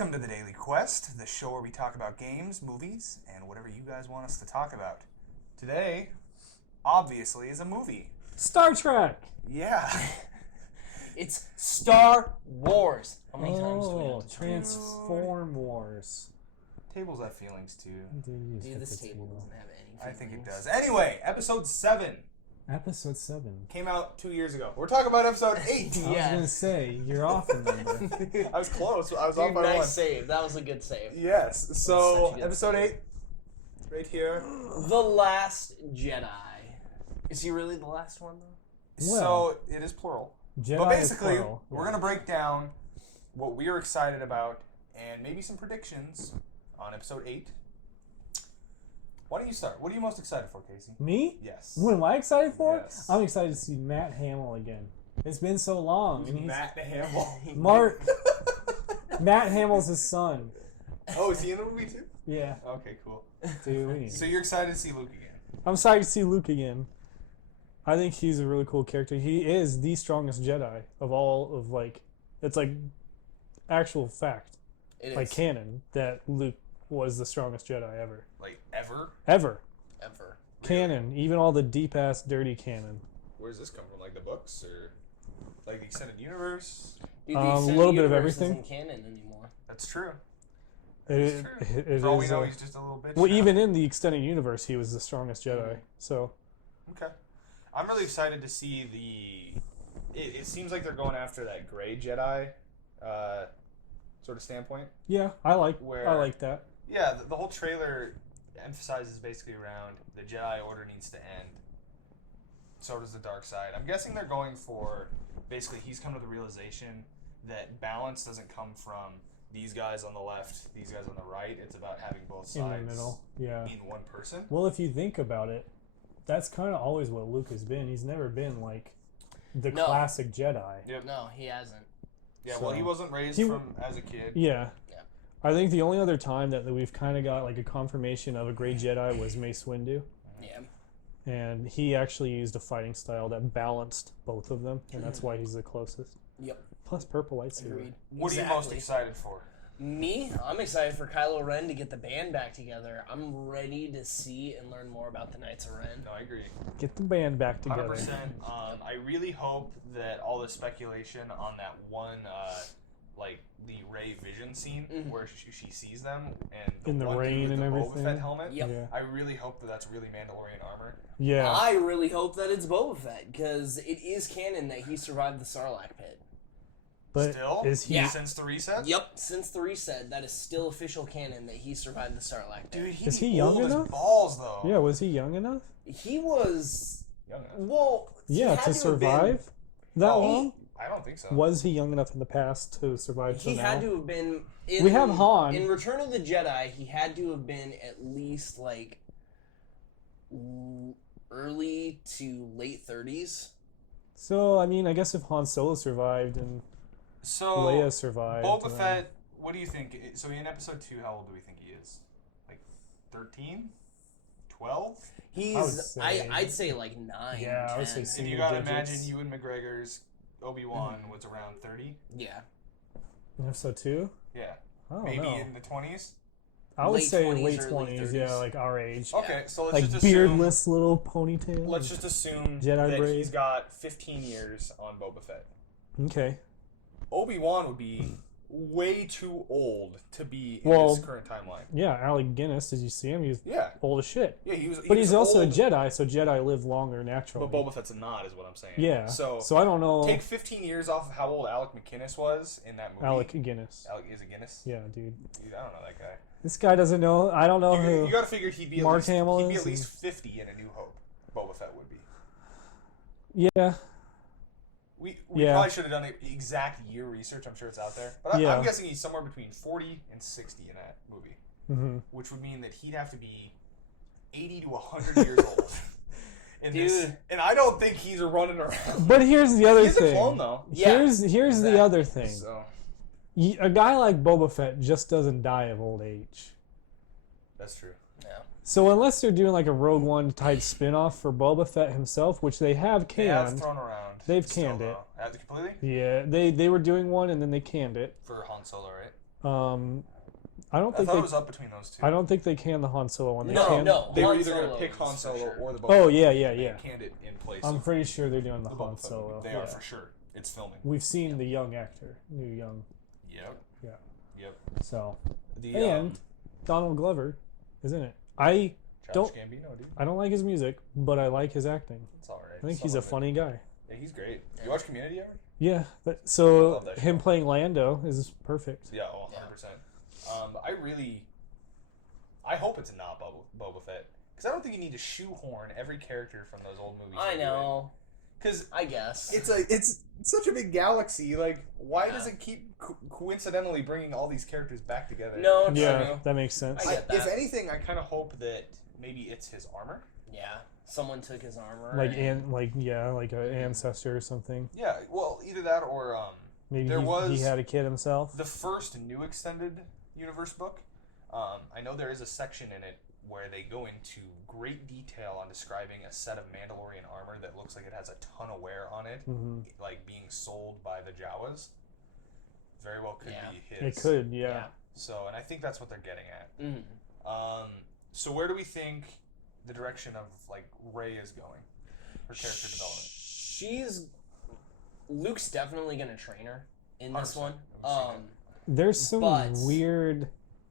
Welcome to the Daily Quest, the show where we talk about games, movies, and whatever you guys want us to talk about. Today, obviously, is a movie. Star Trek! Yeah. It's Star Wars. How many times do we Oh, have to Transform Wars. Tables have feelings too. Dude, this table doesn't have any feelings. I think it does. Anyway, episode 7 Episode 7. came out 2 years ago. We're talking about episode 8. I was gonna say, you're off the number. I was close. I was Dude, off by nice one. save. That was a good save. Yes. Such So, a good episode save. 8, right here. The Last Jedi. Is he really the last one, though? So, Well, it is plural. Jedi But is basically, plural. we're going to break down what we are excited about and maybe some predictions on episode 8. Why don't you start? What are you most excited for, Casey? Me? Yes. What am I excited for? Yes. I'm excited to see Matt Hamill again. It's been so long. And he's Matt Hamill. Mark. Matt Hamill's his son. Oh, is he in the movie too? Yeah, Okay, cool. dude. We need So you're excited to see Luke again? I'm excited to see Luke again. I think he's a really cool character. He is the strongest Jedi of all of, like, it's like actual fact, It is. like canon, that Luke was the strongest Jedi ever. Like, ever? Ever. Ever. Canon. Even all the deep ass dirty canon. Where does this come from? Like the books or like the extended universe? Dude, A the extended little bit of universe everything. isn't canon anymore. That's true. It, That's true. it For all we is, know, he's just a little bitch. well, now. even in the extended universe, he was the strongest Jedi. So, Okay. I'm really excited to see the. It seems like they're going after that gray Jedi sort of standpoint. yeah, I like Where- that. Yeah, the whole trailer emphasizes basically around the Jedi Order needs to end. So does the dark side. I'm guessing they're going for basically he's come to the realization that balance doesn't come from these guys on the left, these guys on the right. It's about having both In sides the middle. Yeah. being one person. Well, if you think about it, that's kind of always what Luke has been. He's never been like the No. classic Jedi. Yep. No, he hasn't. Yeah, well, So- he wasn't raised He- from as a kid. Yeah. Yeah. I think the only other time that we've kind of got like a confirmation of a great Jedi was Mace Windu. Yeah. And he actually used a fighting style that balanced both of them, and that's why he's the closest. Yep. Plus purple lightsaber. Agreed. What are you most excited for? Me? I'm excited for Kylo Ren to get the band back together. I'm ready to see and learn more about the Knights of Ren. No, I agree. Get the band back 100%. together. I really hope that all the speculation on that one, like the Rey vision scene where she sees them and In the one dude rain with and the Boba everything. Fett helmet. Yep. Yeah. I really hope that that's really Mandalorian armor. Yeah. I really hope that it's Boba Fett, because it is canon that he survived the Sarlacc pit. But Still, is he? Yeah. since the reset. Yep, since the reset, that is still official canon that he survived the Sarlacc pit. Dude, he Is be he young old as enough? balls though. Yeah. Was he young enough? He was, Young enough. well, he Yeah, had to have been- survive that Oh, long. I don't think so. Was he young enough in the past to survive till He now? had to have been. In, We have Han. In Return of the Jedi, he had to have been at least like early to late 30s. So I mean, I guess if Han Solo survived and So Leia survived, Boba then- Fett. What do you think? So in episode 2, how old do we think he is? Like 13? 12? He's, say- I'd say like 9. Yeah, I would 10. say And you single gotta digits. imagine Ewan McGregor's Obi-Wan was around 30. Yeah. In episode 2. Yeah. I don't Maybe know. in the 20s. I would late say 20s, late early 20s. Yeah, 30s. like our age. Okay, so let's Like just assume. beardless little ponytail. Let's just assume Jedi that braid. he's got 15 years on Boba Fett. Okay. Obi-Wan would be way too old to be in Well- this current timeline. Yeah, Alec Guinness. Did you see him? He was Yeah. old as shit. Yeah, he was. But he's also old, a Jedi, so Jedi live longer naturally. But Boba Fett's a nod, is what I'm saying. Yeah. So I don't know. take 15 years off of how old Alec McInnes was in that movie. Alec Guinness. Alec is it Guinness? Yeah, dude. Dude, I don't know that guy. This guy doesn't know. I don't know who. You got to figure he'd be at Mark least, Hamill he'd be is at least and- 50 in A New Hope. Boba Fett would be. Yeah. We Yeah. probably should have done the exact year research. I'm sure it's out there. But Yeah. I'm guessing he's somewhere between 40 and 60 in that movie, hmm which would mean that he'd have to be 80 to 100 years old. In this. Dude. And I don't think he's running around. But here's the other He's a thing. clone, though. Yeah, Here's the Exactly. other thing. So, A guy like Boba Fett just doesn't die of old age. that's true. Yeah. So unless they're doing like a Rogue One type spin-off for Boba Fett himself, which they have They have canned. thrown They've still, canned it. though. Have they completely? Yeah, they were doing one and then they canned it. For Han Solo, right? I don't I think thought they. it was up between those two. I don't think they can the Han Solo one. They No, can. no. They were Han either going Solo to pick Han is for Solo sure. or the Boba Oh, Fett yeah, movie, yeah, and they yeah. canned it in place I'm of pretty sure they're doing the the Han Boba Fett Solo. movie. They yeah. are for sure. It's filming. We've seen the young actor, new young. Yep. Yeah. Yep. So The and Donald Glover is in it. I Childish don't- Gambino, dude. I don't like his music, but I like his acting. It's all right. I think he's a funny guy. Yeah, he's great. You watch Community ever? Yeah. I So love that him show. playing Lando is perfect. Yeah, 100%. I hope it's not Boba Fett. Because I don't think you need to shoehorn every character from those old movies. I know. Because I guess. it's such a big galaxy. Like, why Yeah. does it keep coincidentally bringing all these characters back together? No, it's Yeah, know. that makes sense. I get that. If anything, I kind of hope that maybe it's his armor. Yeah. Someone took his armor. Like and like an ancestor or something. Yeah, well, either that or Maybe There he was- had a kid himself. the first new extended universe book. I know there is a section in it where they go into great detail on describing a set of Mandalorian armor that looks like it has a ton of wear on it, Hmm. like being sold by the Jawas. Very well could Yeah. be his. It could, yeah. So, and I think that's what they're getting at. Mm. So where do we think the direction of like Rey is going? Her character development. She's Luke's definitely gonna train her in this 100%. one. There's some But- weird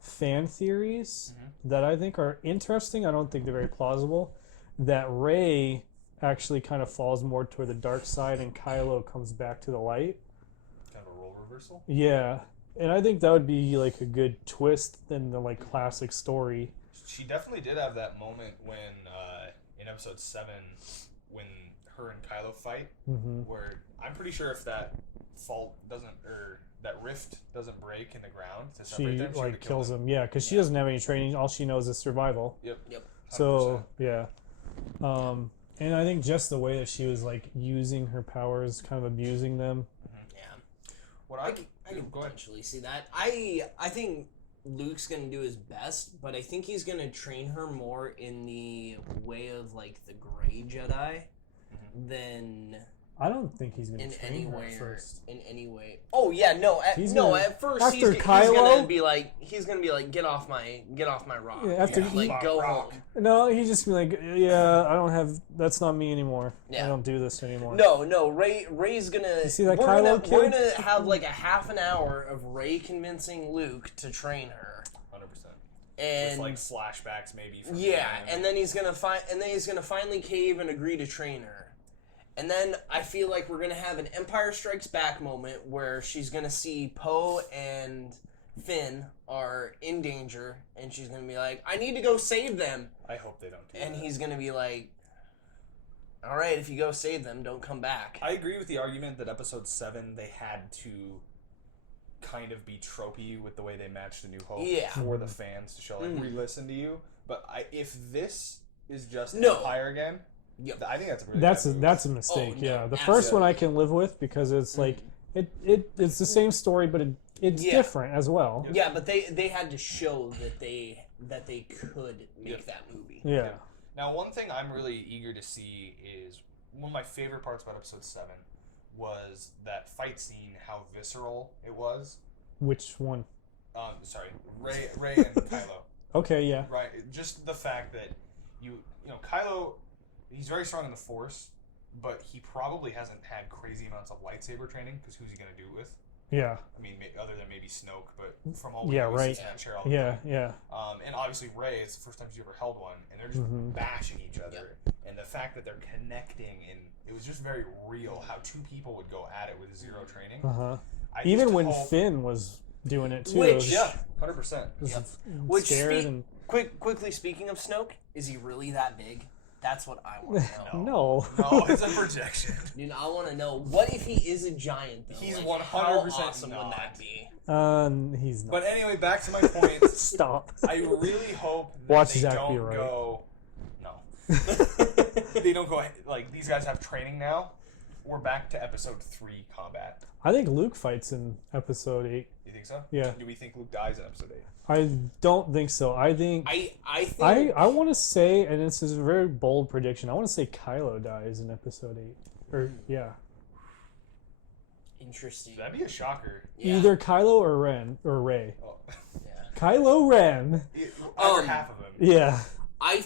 fan theories Mhm. that I think are interesting. I don't think they're very plausible. That Rey actually kind of falls more toward the dark side and Kylo comes back to the light. Kind of a role reversal. Yeah. And I think that would be like a good twist in the like classic story. She definitely did have that moment when in episode 7 when her and Kylo fight, Hmm. where I'm pretty sure if that fault doesn't or that rift doesn't break in the ground to separate She them, like kills him. Yeah, because she doesn't have any training. All she knows is survival. Yep. Yep. So yeah, and I think just the way that she was like using her powers, kind of abusing them. Yeah. What I I can go ahead. potentially see that. I think Luke's gonna do his best, but I think he's gonna train her more in the way of like the Gray Jedi than I don't think he's gonna in train any her way. at first. In any way. Oh yeah, no. At, He's no, gonna- at first after he's Kylo- gonna be like get off my rock. Yeah, after like he- go rock. home. No, he just be like, yeah, I don't have. That's not me anymore. Yeah. I don't do this anymore. No. Ray's gonna. You see that we're Kylo gonna, we're kid? gonna have like a half an hour of Ray convincing Luke to train her, 100%. and With like flashbacks maybe. From yeah, the and then he's gonna finally cave and agree to train her. And then I feel like we're gonna have an Empire Strikes Back moment where she's gonna see Poe and Finn are in danger, and she's gonna be like, "I need to go save them," I hope they don't do and that. he's gonna be like, "All right, if you go save them, don't come back." I agree with the argument that episode 7 they had to kind of be tropey with the way they matched A New Hope Yeah. for the fans to show like Mhm. re-listen to you. But if this is just No. Empire again, Yep. I think that's a really That's bad move. a mistake. Oh, no, yeah, the first one I absolutely. can live with because it's like it's the same story, but it's Yeah. different as well. Yeah, but they had to show that they could make Yep. that movie. Yeah. Now, one thing I'm really eager to see is one of my favorite parts about episode 7 was that fight scene, how visceral it was. Which one? Sorry, Ray and Kylo. Okay, yeah. Right, just the fact that you know Kylo, he's very strong in the Force, but he probably hasn't had crazy amounts of lightsaber training because who's he gonna do it with? Yeah. I mean, other than maybe Snoke, but from all we Yeah, know, right. he's in that chair all the Yeah, time. yeah. And obviously Rey, it's the first time she's ever held one, and they're just Mhm. bashing each other. And the fact that they're connecting, and it was just very real how two people would go at it with zero training. Uh-huh. I Even just when hope- Finn was doing it too. Which- it was- yeah, 100%. was Yep. Which scared speak- and Quickly speaking of Snoke, is he really that big? That's what I want to know. no. No, it's a projection. Dude, I want to know, what if he is a giant, though? He's Like, 100% how awesome would not. that be? He's not. But anyway, back to my point. Stop. I really hope that Watch they Zach don't be right. go. No, they don't go like these guys have training now. We're back to episode 3 combat. I think Luke fights in episode 8. You think so? Yeah. Do we think Luke dies in episode 8? I don't think so. I think I think I want to say, and this is a very bold prediction. I want to say Kylo dies in episode 8. Or yeah. Interesting. That'd be a shocker. Yeah. Either Kylo or Rey. Oh. Yeah. Kylo Ren. Either half of them. Yeah. I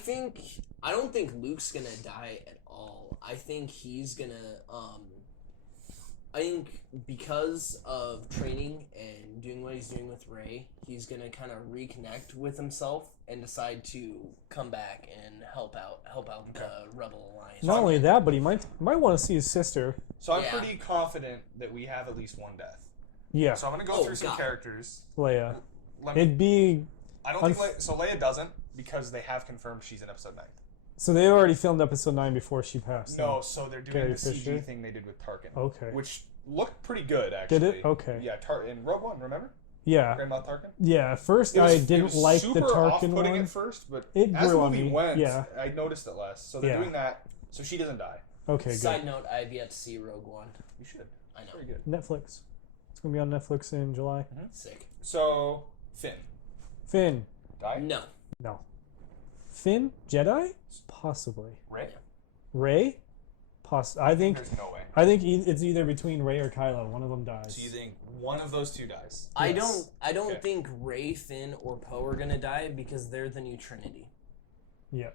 don't think Luke's gonna die at all. I think he's gonna I think because of training and doing what he's doing with Rey, he's gonna kind of reconnect with himself and decide to come back and help out the Rebel Alliance. Not only that, but he might want to see his sister. So I'm Yeah. pretty confident that we have at least one death. Yeah, So I'm gonna go Oh, through some God. characters. Leia. Let me, It'd be I don't think so. Leia doesn't because they have confirmed she's in episode 9. so they already filmed episode 9 before she passed. No, so they're doing Carrie the CG Fisher? thing they did with Tarkin. Okay. Which looked pretty good, actually. Did it? Okay. Yeah, in Rogue One, remember? Yeah. Grand Moff Tarkin? Yeah. At first, It was- I it didn't was like the super Tarkin off-putting one. at first, but It as the grew on movie me, went, yeah. I noticed it less. So they're Yeah. doing that, so she doesn't die. Okay, good. Side note: I have yet to see Rogue One. You should. I know. Very good. Netflix. It's gonna be on Netflix in July. Sick. So, Finn. Finn. Die? No. No. Finn Jedi? Possibly. Rey? Rey? I think There's no way. it's either between Rey or Kylo. One of them dies. So you think one of those two dies? I Yes. don't Okay. think Rey, Finn, or Poe are gonna die because they're the new Trinity. Yeah.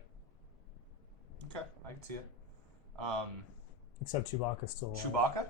Okay, I can see it. Except Chewbacca's still alive. Chewbacca?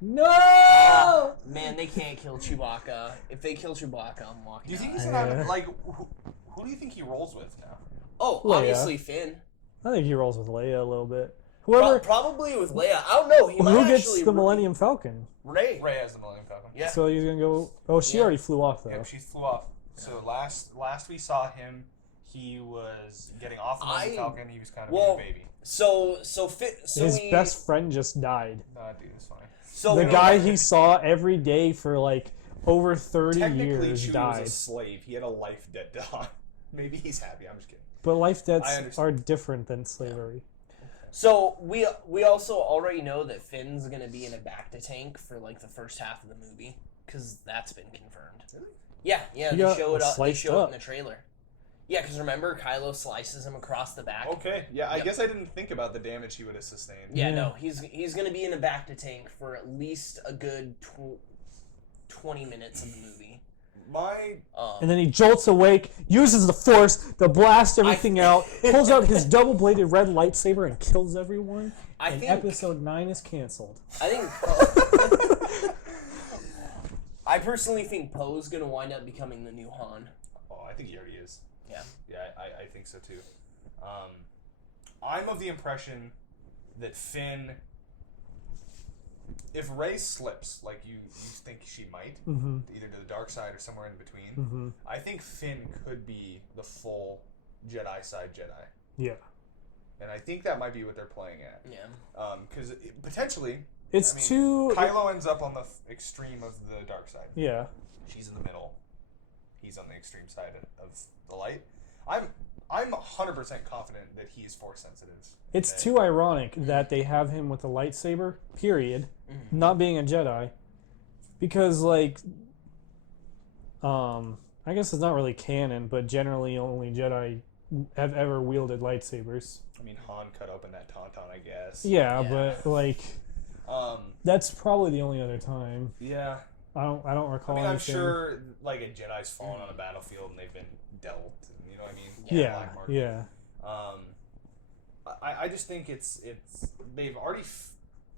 No! Man, they can't kill Chewbacca. If they kill Chewbacca, I'm walking Do you think out. he's gonna have, like, who do you think he rolls with now? Oh, Leia. obviously Finn. I think he rolls with Leia a little bit. Whoever Probably with Leia. I don't know. He might who gets actually the Millennium Falcon. Rey. Ray has the Millennium Falcon. Yeah. So he's gonna go. Oh, she Yeah. already flew off though. Yep, she flew off. So last we saw him, he was getting off the Millennium Falcon. He was kind of being a baby. So His we, best friend just died. Dude, it's funny. So The guy he saw every day for like over 30 Technically, years Chewie died. was a slave. He had a life debt dog. Maybe he's happy. I'm just kidding. But life I debts understand. are different than slavery. So we also already know that Finn's gonna be in a Bacta tank for like the first half of the movie because that's been confirmed. Really? Yeah, He they got show it up. They sliced show it up. in the trailer. Yeah, because remember Kylo slices him across the back. Okay, yeah, I Yep. guess I didn't think about the damage he would have sustained. Yeah, Yeah. no, he's gonna be in a Bacta tank for at least a good 20 minutes of the movie. My And then he jolts awake, uses the Force to blast everything out, pulls out his double-bladed red lightsaber, and kills everyone. I and think Episode 9 is canceled. I think I personally think Poe's gonna wind up becoming the new Han. Oh, I think he already is. Yeah. Yeah, I think so too. I'm of the impression that Finn, if Rey slips, like you think she might, Mm-hmm. either to the dark side or somewhere in between, Mm-hmm. I think Finn could be the full Jedi side Jedi. Yeah. And I think that might be what they're playing at. Yeah. Because potentially, It's I mean, too... Kylo ends up on the extreme of the dark side. Yeah. She's in the middle. He's on the extreme side of the light. I'm 100% confident that he's force sensitive. It's That- too ironic that they have him with a lightsaber, period, not being a Jedi. Because, like, I guess it's not really canon, but generally only Jedi have ever wielded lightsabers. I mean, Han cut open that tauntaun, I guess. Yeah, Yeah. but, like, that's probably the only other time. Yeah. I don't recall I mean, I'm anything. sure, like, a Jedi's fallen on a battlefield and they've been dealt. You know what I mean? Yeah, Black mark. yeah. I just think it's they've already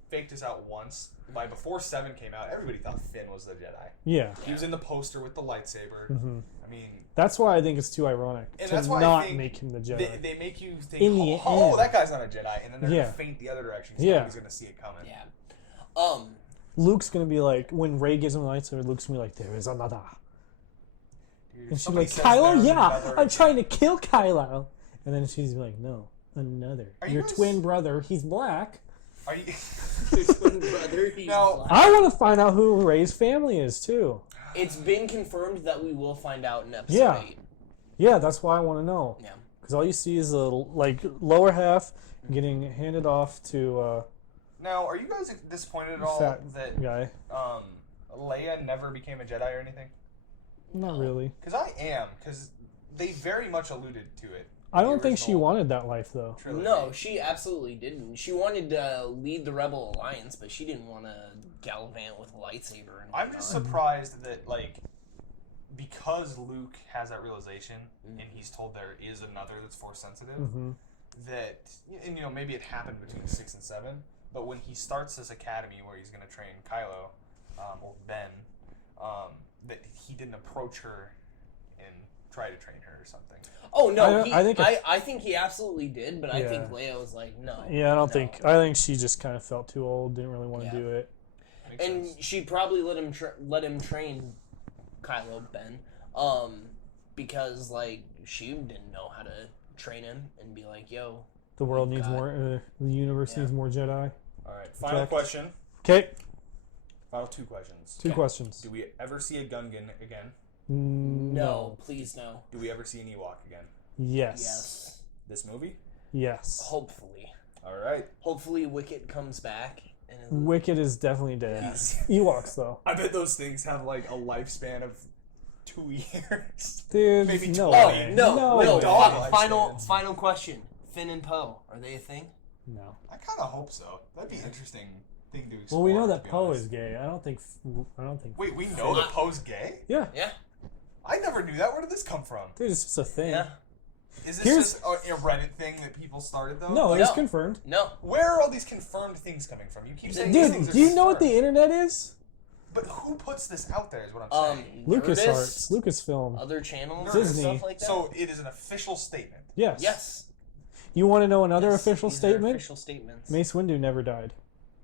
faked us out once. By before 7 came out, everybody thought Finn was the Jedi. Yeah. He was in the poster with the lightsaber. hmm I mean, That's why I think it's too ironic And to that's why I not think make him the Jedi. they make you think, In the oh, end. that guy's not a Jedi, and then they're Yeah. gonna faint the other direction. So Yeah. nobody's gonna see it coming. Yeah. Luke's gonna be like, when Rey gives him the lightsaber, Luke's gonna be like, there is another. Dude, And she's somebody like, says Kylo, there's yeah, another- I'm trying to kill Kylo. And then she's like, no, another. Are you Your guys- twin brother, he's black. Are you? Twin brother, he's No. black. I want to find out who Rey's family is, too. It's been confirmed that we will find out in episode Yeah. 8. Yeah, that's why I want to know. Yeah. Because all you see is the like lower half getting handed off to Now, are you guys disappointed at all fat that guy. Leia never became a Jedi or anything? Not really. Because I am. Because they very much alluded to it. I don't think she original wanted that life though. trilogy. No, she absolutely didn't. She wanted to lead the Rebel Alliance, but she didn't want to gallivant with a lightsaber. And I'm just whatnot. surprised that like because Luke has that realization and he's told there is another that's force sensitive. Mm-hmm. That, and you know, maybe it happened between 6 and 7, but when he starts this academy where he's going to train Kylo or Ben, that he didn't approach her and try to train her or something. Oh no, I I think he absolutely did, but I Yeah. think Leia was like, no. Yeah, I don't no. think. I think she just kind of felt too old. Didn't really want to Yeah. do it. Makes And sense. she probably let him train Kylo Ben, because like she didn't know how to train him and be like, yo. The world needs God. more. The universe Yeah. needs more Jedi. All right, final Jack. question. Okay, Final 2 questions. two questions. Do we ever see a Gungan again? No, please no. Do we ever see an Ewok again? Yes. Yes. This movie? Yes. Hopefully. All right. Hopefully Wicket comes back. And Wicked is definitely dead. Yes. Ewoks though. I bet those things have like a lifespan of 2 years. Dude, Maybe no 20. way. no. way. dog Final lifespans. question. Finn and Poe, are they a thing? No. I kind of hope so. That'd be an interesting thing to explore. Well, we know to that be Poe honest. is gay. I don't think. Wait, we know that Poe's gay? Yeah, Yeah. I never knew that. Where did this come from? dude, it's just a thing. Yeah. Is this Here's- just a Reddit thing that people started though? No, Like, it's No. confirmed. No. where are all these confirmed things coming from? You keep saying these Dude, things are do you know what the confirmed. internet is? But who puts this out there? Is what I'm saying. LucasArts, Nerdist, Lucasfilm. other channels, Nerdist. and Disney. stuff like that. So it is an official statement. Yes. yes. You want to know another Yes, official these are statement? Official statements. Mace Windu never died.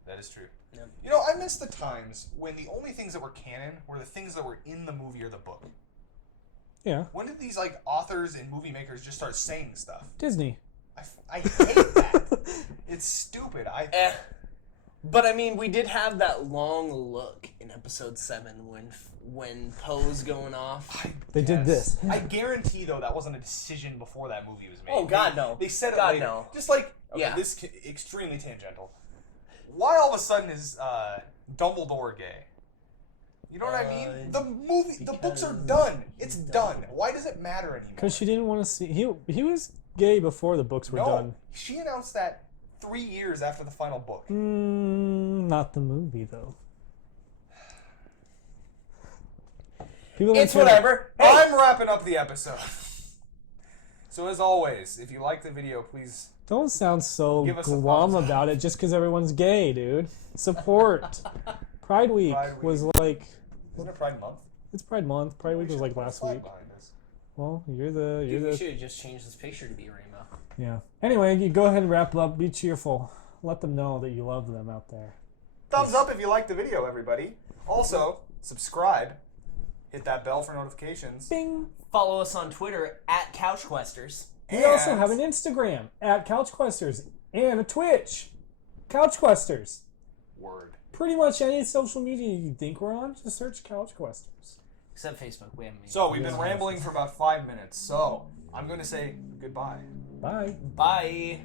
That is true. Yep. You know, I miss the times when the only things that were canon were the things that were in the movie or the book. Yeah. When did these like authors and movie makers just start saying stuff? Disney. I hate that. It's stupid. But I mean, we did have that long look in episode 7 when Poe's going off. They did guess. this. I guarantee though that wasn't a decision before that movie was made. Oh, God, no. They said it God, later. no. Just like okay, Yeah. this extremely tangential. Why all of a sudden is Dumbledore gay? You know what I mean? The movie, the books are because done. It's he's done. Why does it matter anymore? Because she didn't want to see. He was gay before the books were no, done. she announced that 3 years after the final book. Not the movie though. People It's don't care. whatever. Hey, I'm wrapping up the episode. So as always, if you like the video, please Don't sound so Give us a glum thumbs up. about it just because everyone's gay, dude. Support. Pride Week Pride Week. was like, isn't it Pride Month? it's Pride Month. Pride Week We was should like put a last flag week. behind us. Well, you're dude, we the should have just changed this picture to be a rainbow. yeah. Anyway, you go ahead and wrap up. Be cheerful. Let them know that you love them out there. Thumbs up if you like the video, everybody. Also, subscribe. Hit that bell for notifications. Bing. Follow us on Twitter at CouchQuesters. We also have an Instagram at CouchQuesters and a Twitch, CouchQuesters. Word. Pretty much any social media you think we're on, just search CouchQuesters. Except Facebook. We haven't made So we've it. been rambling for about 5 minutes. So I'm going to say goodbye. Bye. Bye.